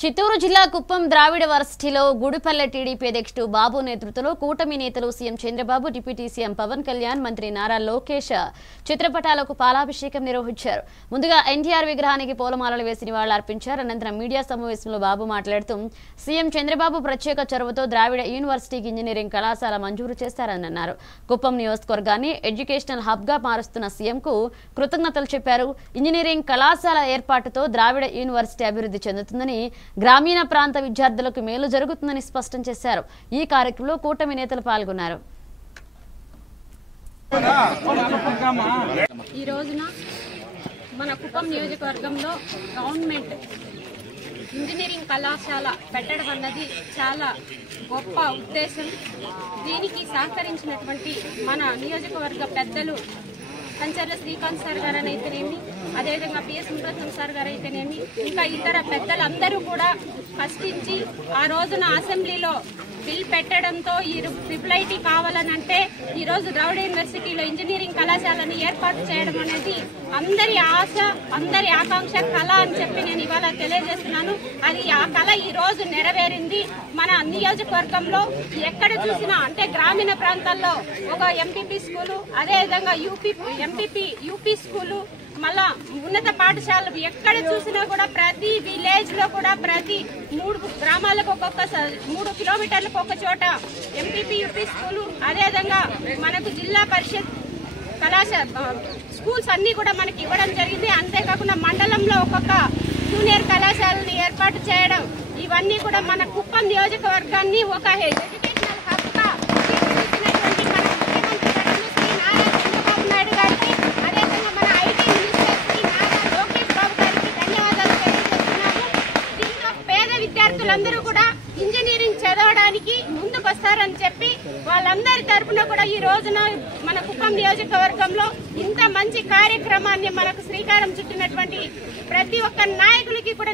చిత్తూరు జిల్లా కుప్పం ద్రావిడ వర్సిటీలో గుడిపల్లె టీడీపీ అధ్యక్షుడు బాబు నేతృత్వంలో కూటమి నేతలు CM Chandrababu, deputy CM Pawan Kalyan, మంత్రి నారా లోకేష్ చిత్రపటాలకు పాలాభిషేకం నిర్వహించారు. ముందుగా ఎన్టీఆర్ విగ్రహానికి పూలమాలలు వేసి నివాళులర్పించారు. అనంతరం మీడియా సమావేశంలో బాబు మాట్లాడుతూ సీఎం చంద్రబాబు ప్రత్యేక చొరవతో ద్రావిడ యూనివర్సిటీకి ఇంజనీరింగ్ కళాశాల మంజూరు చేశారని అన్నారు. కుప్పం నియోజకవర్గాన్ని ఎడ్యుకేషనల్ హబ్ గా మారుస్తున్న సీఎంకు కృతజ్ఞతలు చెప్పారు. ఇంజనీరింగ్ కళాశాల ఏర్పాటుతో ద్రావిడ యూనివర్సిటీ అభివృద్ధి చెందుతుందని, గ్రామీణ ప్రాంత విద్యార్థులకు మేలు జరుగుతుందని స్పష్టం చేశారు. ఈ కార్యక్రమంలో కూటమి నేతలు పాల్గొన్నారు. ఈ రోజున మన కుప్పం నియోజకవర్గంలో గవర్నమెంట్ ఇంజనీరింగ్ కళాశాల పెట్టడం అన్నది చాలా గొప్ప ఉద్దేశం. దీనికి సహకరించినటువంటి మన నియోజకవర్గ పెద్దలు కంచర్ల శ్రీకాంత్ సార్ గారు అయితేనేమి, అదేవిధంగా పిఎస్ మురత్నం సార్ గారు అయితేనేమి, ఇంకా ఇతర పెద్దలందరూ కూడా కష్టించి ఆ రోజున అసెంబ్లీలో బిల్ పెట్టడంతో ఈ ట్రిపుల్ ఐటీ కావాలనంటే ఈరోజు ద్రావిడ యూనివర్సిటీలో ఇంజనీరింగ్ కళాశాలను ఏర్పాటు చేయడం అనేది అందరి ఆశ, అందరి ఆకాంక్ష, కళ అని చెప్పి నేను ఇవాళ తెలియజేస్తున్నాను. అది ఆ కళ ఈ రోజు నెరవేరింది. మన నియోజకవర్గంలో ఎక్కడ చూసినా అంటే గ్రామీణ ప్రాంతాల్లో ఒక ఎంపీపీ స్కూలు, అదేవిధంగా యూపీ స్కూలు, మళ్ళా ఉన్నత పాఠశాలలు ఎక్కడ చూసినా కూడా ప్రతి విలేజ్ లో కూడా ప్రతి 3 గ్రామాలకు 3 కిలోమీటర్లకు ఒక చోట ఎంపీపీ యూపీ స్కూలు, అదేవిధంగా మనకు జిల్లా పరిషత్ కళాశాల స్కూల్స్ అన్ని కూడా మనకి ఇవ్వడం జరిగింది. అంతేకాకుండా మండలంలో ఒక్కొక్క జూనియర్ కళాశాలని ఏర్పాటు చేయడం, ఇవన్నీ కూడా మన కుప్పం నియోజకవర్గాన్ని ఒక ఎడ్యుకేషనల్ హబ్ గా తీర్చిదిద్దినటువంటి మన ముఖ్యమంత్రి శ్రీ నారా చంద్రబాబు నాయుడు గారికి, అదేవిధంగా మన ఐటీ మినిస్టర్ శ్రీ నారా లోకేష్ బాబు గారికి ధన్యవాదాలు తెలియజేస్తున్నాము. దీంతో పేద విద్యార్థులందరూ కూడా ఇంజనీరింగ్ చదవడానికి ముందుకొస్తారని చెప్పి వాళ్ళందరి తరఫున కూడా ఈ రోజున మన కుప్పం నియోజకవర్గంలో ఇంత మంచి కార్యక్రమాన్ని మనకు శ్రీకారం చుట్టినటువంటి ప్రతి ఒక్క నాయకులకి కూడా